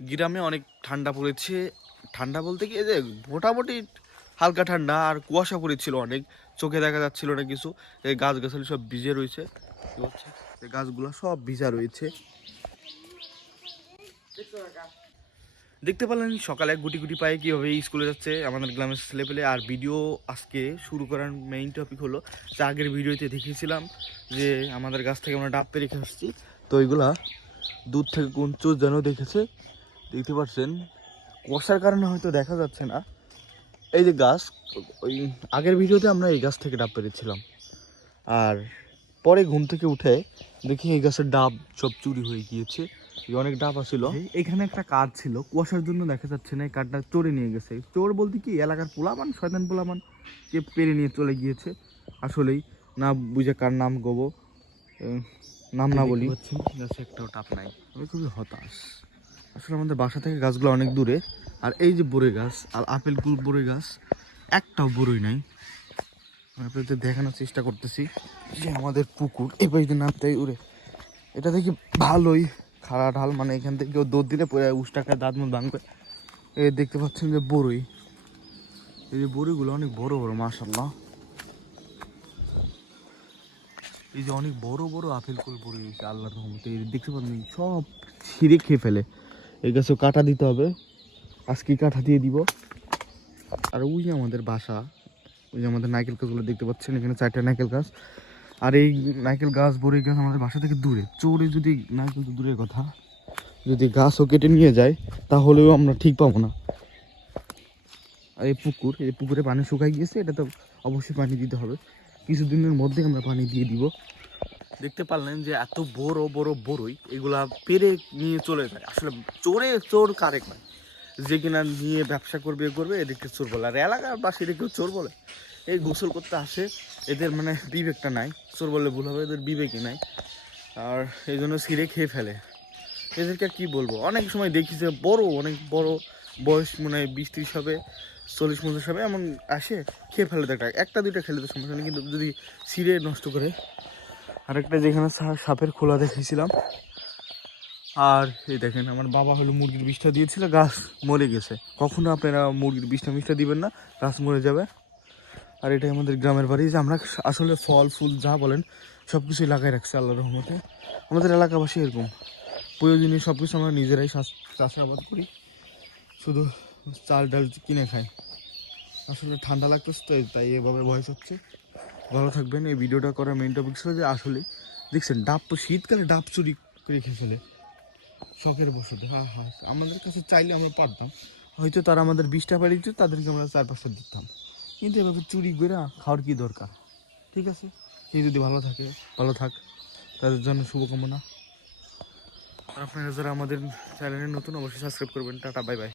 গ্রামে অনেক ঠান্ডা পড়েছে। ঠান্ডা বলতে কি যে মোটামুটি হালকা ঠান্ডা, আর কুয়াশা পড়েছিল অনেক, চোখে দেখা যাচ্ছিল না কিছু। এই গাছগাছালি সব ভিজে রয়েছে, কি হচ্ছে এই গাছগুলো সব ভিজা রয়েছে। দেখতে পেলেন সকালে গুটি গুটি পায়ে কীভাবে স্কুলে যাচ্ছে আমাদের গ্রামের ছেলেপেলে। আর ভিডিও আজকে শুরু করার মেইন টপিক হলো যে আগের ভিডিওতে দেখিয়েছিলাম যে আমাদের গাছ থেকে আমরা ডাব পেরে রেখে আসছি, তো ওইগুলা দূর থেকে কোন চোর যেন দেখেছে, দেখতে পাচ্ছেন কুয়াশার কারণে হয়তো দেখা যাচ্ছে না। এই যে গাছ, ওই আগের ভিডিওতে আমরা এই গাছ থেকে ডাব পেরেছিলাম, আর পরে ঘুম থেকে উঠে দেখি এই গাছের ডাব সব চুরি হয়ে গিয়েছে। অনেক ডাব আছিল। এখানে একটা কাঠ ছিল, কুয়াশার জন্য দেখা যাচ্ছে না, এই কাঠটা চোরে নিয়ে গেছে। চোর বলতে কি এলাকার পোলামান, শয়তান পোলামান কে পেরে নিয়ে চলে গিয়েছে। আসলেই না বুঝে কার নাম গোবো, নাম না বলি, গাছে একটাও ডাব নাই। আমি খুবই হতাশ। আসলে আমাদের বাসা থেকে গাছগুলো অনেক দূরে, আর এই যে বড়ই গাছ আর আপেলগুলো বড়ই গাছ, একটাও বড়ই নাই। আপনাদের দেখানোর চেষ্টা করতেছি যে আমাদের পুকুর এবার যদি নামতে উড়ে, এটা দেখি ভালোই খাড়া ঢাল, মানে এখান থেকে কেউ দৌড় দিলে পরে উষ্টাকায় দাঁত মুখ ভাঙবে। এই দেখতে পাচ্ছেন যে বড়ই, এই যে বড়ইগুলো অনেক বড় বড় মাশাআল্লাহ। এই যে অনেক বড় বড় আপেল কুল বড়ই হয়েছে আল্লাহর রহমতে। এই দেখতে পাচ্ছেন সব ছিঁড়ে খেয়ে ফেলে। এই গাছে কাটা দিতে হবে, আজকে কাটা দিয়ে দিব। আর ওই যে আমাদের বাসা, ওই যে আমাদের নারকেল গাছগুলো দেখতে পাচ্ছেন, এখানে 4টা নারকেল গাছ। আর এই নারকেল গাছ বড়ই গাছ আমাদের বাসা থেকে দূরে, চোরে যদি নারকেল তো দূরের কথা, যদি গাছও কেটে নিয়ে যায় তাহলেও আমরা ঠিক পাবো না। আর এই পুকুরে পানি শুকাই গিয়েছে, এটা তো অবশ্যই পানি দিতে হবে, কিছুদিনের মধ্যে আমরা পানি দিয়ে দিব। দেখতে পারলেন যে এত বড় বড় বড়ই, এগুলা পেরে নিয়ে চলে যায়। আসলে চোর কারে নয়, যে কিনা নিয়ে ব্যবসা করবে এদেরকে চোর বলে। আর এলাকার বাসী এদেরকেও চোর বলে। এই গোসল করতে আসে, এদের মানে বিবেকটা নাই, চোর বললে ভুল হবে, এদের বিবেকই নাই। আর এই জন্য ছিঁড়ে খেয়ে ফেলে। এদেরকে আর কি বলবো, অনেক সময় দেখি যে অনেক বড় বয়স, মানে 20-30 হবে, 40-50 হবে, এমন আসে খেয়ে ফেলে। একটা দুইটা খেলে তো সমস্যা নেই, কিন্তু যদি ছিঁড়ে নষ্ট করে। আরেকটা যেখানে সাপের খোলা দেখেছিলাম। আর এই দেখেন আমার বাবা হলো মুরগির বিষটা দিয়েছিল, গাছ মরে গেছে। কখনো আপনারা মুরগির বিষটা দিবেন না, গাছ মরে যাবে। আর এটাই আমাদের গ্রামের বাড়ি, যে আমরা আসলে ফল ফুল যা বলেন সব কিছুই লাগাই রাখছি আল্লাহর রহমতে। আমাদের এলাকাবাসী এরকম, প্রয়োজনীয় সব কিছু আমরা নিজেরাই চাষাবাদ করি, শুধু চাল ডাল কিনে খাই। আসলে ঠান্ডা লাগতেছে তো, তাই এভাবে ভয়েস হচ্ছে। ভালো থাকবেন। এই ভিডিওটা করার মেইন টপিক ছিল যে আসলে দেখছেন ডাব, শীতকালে ডাব চুরি করে খেয়ে ফেলে শখের বসতে। হ্যাঁ হ্যাঁ, আমাদের কাছে চাইলে আমরা পারতাম, হয়তো তারা আমাদের 20টা বাড়ি দিত, তাদেরকে আমরা 4-5টা দিতাম, কিন্তু এভাবে চুরি করে খাওয়ার কি দরকার। ঠিক আছে, সে যদি ভালো থাক, তাদের জন্য শুভকামনা। আর আপনারা যারা আমাদের চ্যানেলে নতুন, অবশ্যই সাবস্ক্রাইব করবেন। Tata, bye bye.